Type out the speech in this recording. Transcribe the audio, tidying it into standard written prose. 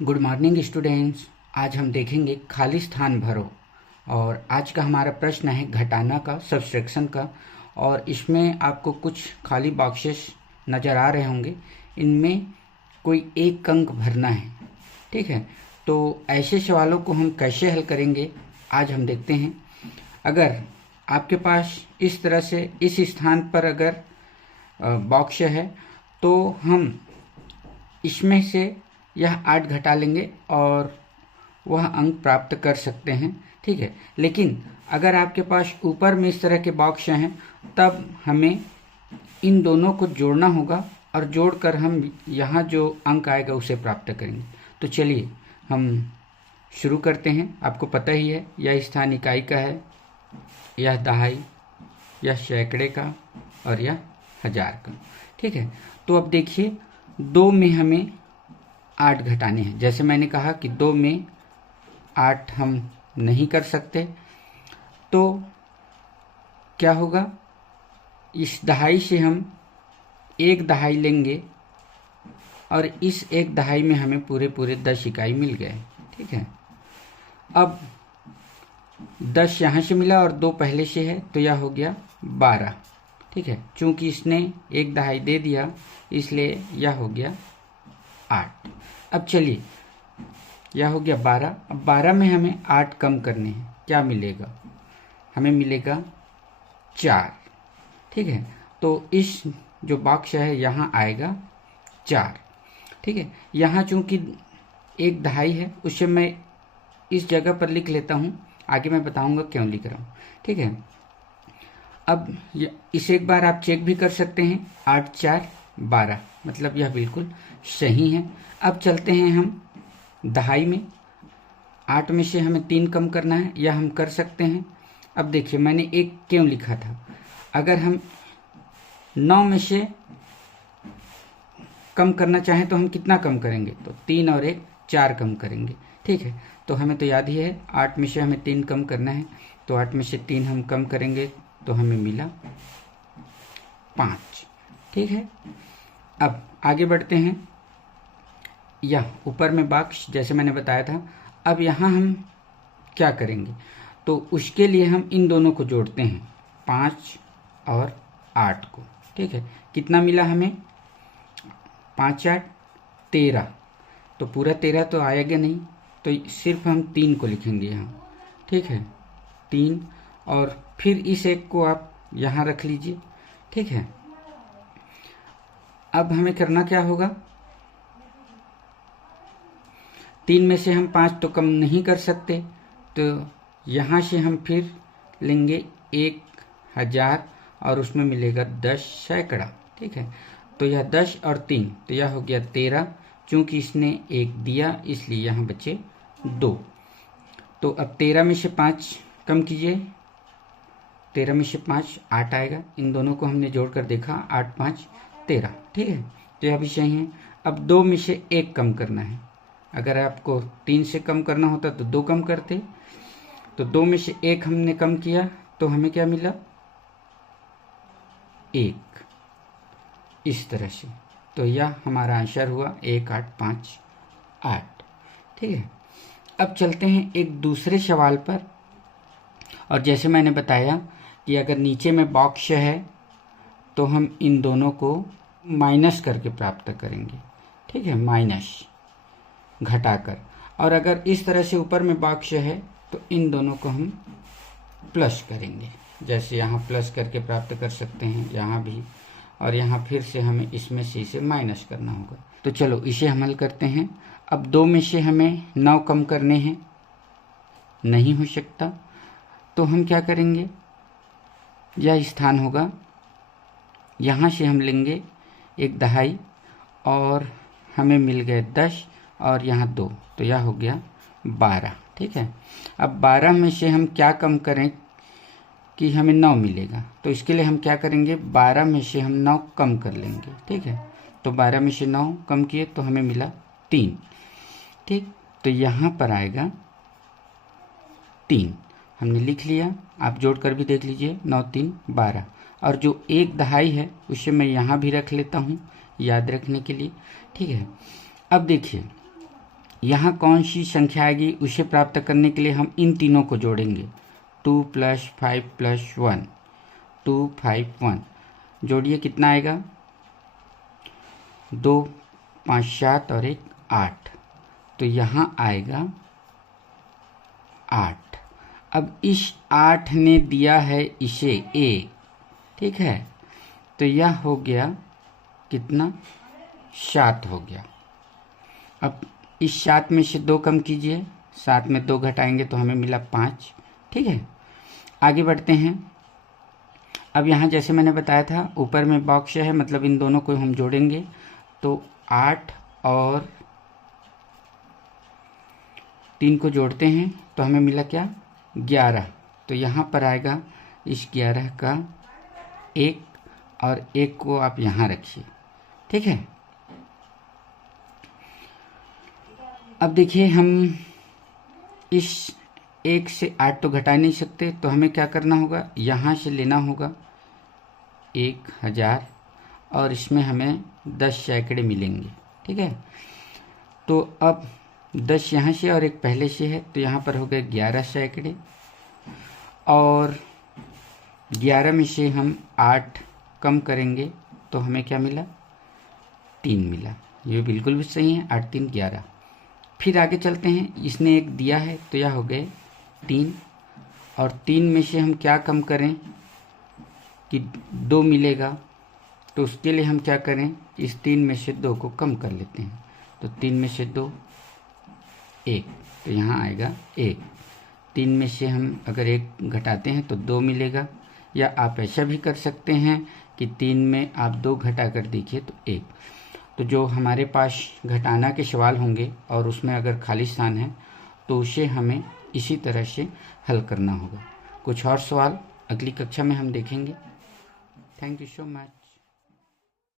Good morning students. आज हम देखेंगे खाली स्थान भरो। और आज का हमारा प्रश्न है घटाना का, सब्सट्रैक्शन का। और इसमें आपको कुछ खाली बॉक्सेस नज़र आ रहे होंगे, इनमें कोई एक अंक भरना है। ठीक है, तो ऐसे सवालों को हम कैसे हल करेंगे आज हम देखते हैं। अगर आपके पास इस तरह से इस स्थान पर अगर बॉक्स है तो हम इसमें से यह 8 घटा लेंगे और वह अंक प्राप्त कर सकते हैं। ठीक है, लेकिन अगर आपके पास ऊपर में इस तरह के बॉक्स हैं तब हमें इन दोनों को जोड़ना होगा और जोड़कर हम यहाँ जो अंक आएगा उसे प्राप्त करेंगे। तो चलिए हम शुरू करते हैं। आपको पता ही है यह स्थान इकाई का है, यह दहाई, यह सैकड़े का और यह हजार का। ठीक है, तो अब देखिए 2 में हमें 8 घटाने हैं। जैसे मैंने कहा कि 2 में 8 हम नहीं कर सकते, तो क्या होगा, इस दहाई से हम एक दहाई लेंगे और इस एक दहाई में हमें पूरे 10 इकाई मिल गए। ठीक है, अब 10 यहाँ से मिला और 2 पहले से है तो यह हो गया 12। ठीक है, चूंकि इसने एक दहाई दे दिया इसलिए यह हो गया 8। अब चलिए यह हो गया 12। अब 12 में हमें 8 कम करने हैं, क्या मिलेगा, हमें मिलेगा 4। ठीक है, तो इस जो बॉक्स है यहाँ आएगा 4। ठीक है, यहाँ चूंकि एक दहाई है उसे मैं इस जगह पर लिख लेता हूँ, आगे मैं बताऊंगा क्यों लिख रहा हूँ। ठीक है, अब इसे एक बार आप चेक भी कर सकते हैं। 8 4 12, मतलब यह बिल्कुल सही है। अब चलते हैं हम दहाई में। 8 में से हमें 3 कम करना है, यह हम कर सकते हैं। अब देखिए मैंने 1 क्यों लिखा था, अगर हम 9 में से कम करना चाहें तो हम कितना कम करेंगे, तो 3 और 1 4 कम करेंगे। ठीक है, तो हमें तो याद ही है 8 में से हमें 3 कम करना है, तो 8 में से 3 हम कम करेंगे तो हमें मिला 5। ठीक है, अब आगे बढ़ते हैं। यह ऊपर में बॉक्स जैसे मैंने बताया था। अब यहाँ हम क्या करेंगे, तो उसके लिए हम इन दोनों को जोड़ते हैं, 5 और 8 को। ठीक है, कितना मिला हमें, 5 8 13, तो पूरा 13 तो आएगा नहीं, तो सिर्फ हम 3 को लिखेंगे यहाँ। ठीक है, 3, और फिर इस एक को आप यहाँ रख लीजिए। ठीक है, अब हमें करना क्या होगा, 3 में से हम 5 तो कम नहीं कर सकते, तो यहाँ से हम फिर लेंगे 1000 और उसमें मिलेगा 10 सैकड़ा। ठीक है, तो यह 10 और 3 तो यह हो गया 13। चूंकि इसने 1 दिया इसलिए यहाँ बचे 2। तो अब 13 में से 5 कम कीजिए, 13 में से 5 8 आएगा। इन दोनों को हमने जोड़कर देखा, 8 5 13। ठीक है, तो यह भी सही है। अब 2 में से 1 कम करना है, अगर आपको 3 से कम करना होता तो 2 कम करते, तो 2 में से 1 हमने कम किया तो हमें क्या मिला, 1। इस तरह से, तो यह हमारा आंसर हुआ 1 8 5 8। ठीक है, अब चलते हैं एक दूसरे सवाल पर। और जैसे मैंने बताया कि अगर नीचे में बॉक्स है तो हम इन दोनों को माइनस करके प्राप्त करेंगे। ठीक है, माइनस घटाकर। और अगर इस तरह से ऊपर में बॉक्स है तो इन दोनों को हम प्लस करेंगे, जैसे यहाँ प्लस करके प्राप्त कर सकते हैं, यहाँ भी, और यहाँ फिर से हमें इसमें से इसे माइनस करना होगा। तो चलो इसे हम हल करते हैं। अब 2 में से हमें 9 कम करने हैं, नहीं हो सकता, तो हम क्या करेंगे, यह स्थान होगा, यहाँ से हम लेंगे एक दहाई और हमें मिल गए 10 और यहाँ 2, तो यह हो गया 12। ठीक है, अब 12 में से हम क्या कम करें कि हमें 9 मिलेगा, तो इसके लिए हम क्या करेंगे, 12 में से हम 9 कम कर लेंगे। ठीक है, तो 12 में से 9 कम किए तो हमें मिला 3। ठीक, तो यहाँ पर आएगा 3, हमने लिख लिया। आप जोड़ कर भी देख लीजिए, 9 3 12, और जो एक दहाई है उसे मैं यहाँ भी रख लेता हूँ याद रखने के लिए। ठीक है, अब देखिए यहाँ कौन सी संख्या आएगी उसे प्राप्त करने के लिए हम इन तीनों को जोड़ेंगे। 2 + 5 + 1, 2 5 1 जोड़िए, कितना आएगा? 2 5 7 और 1 8, तो यहाँ आएगा 8। अब इस 8 ने दिया है इसे a, ठीक है, तो यह हो गया कितना? 7 हो गया। अब इस 7 में से 2 कम कीजिए, 7 में 2 घटाएंगे तो हमें मिला 5, ठीक है। आगे बढ़ते हैं। अब यहाँ जैसे मैंने बताया था ऊपर में बॉक्स है, मतलब इन दोनों को हम जोड़ेंगे तो 8 और 3 को जोड़ते हैं तो हमें मिला क्या? 11। तो यहाँ पर आएगा इस 11 का 1 और 1 को आप यहाँ रखिए, ठीक है। अब देखिए हम इस 1 से 8 तो घटा नहीं सकते, तो हमें क्या करना होगा? यहाँ से लेना होगा 1000 और इसमें हमें 10 सैकड़े मिलेंगे, ठीक है। तो अब 10 यहाँ से और 1 पहले से है, तो यहाँ पर हो गए 11 सैकड़े, और 11 में से हम 8 कम करेंगे तो हमें क्या मिला? 3 मिला। ये बिल्कुल भी सही है, 8 3 11। फिर आगे चलते हैं, इसने 1 दिया है तो यह हो गए 3, और 3 में से हम क्या कम करें कि 2 मिलेगा, तो उसके लिए हम क्या करें? इस 3 में से 2 को कम कर लेते हैं, तो 3 में से 2 1, तो यहाँ आएगा 1। 3 में से हम अगर 1 घटाते हैं तो 2 मिलेगा, या आप ऐसा भी कर सकते हैं कि 3 में आप 2 घटा कर देखिए तो 1। तो जो हमारे पास घटाना के सवाल होंगे और उसमें अगर खाली स्थान है तो उसे हमें इसी तरह से हल करना होगा। कुछ और सवाल अगली कक्षा में हम देखेंगे। Thank you so much.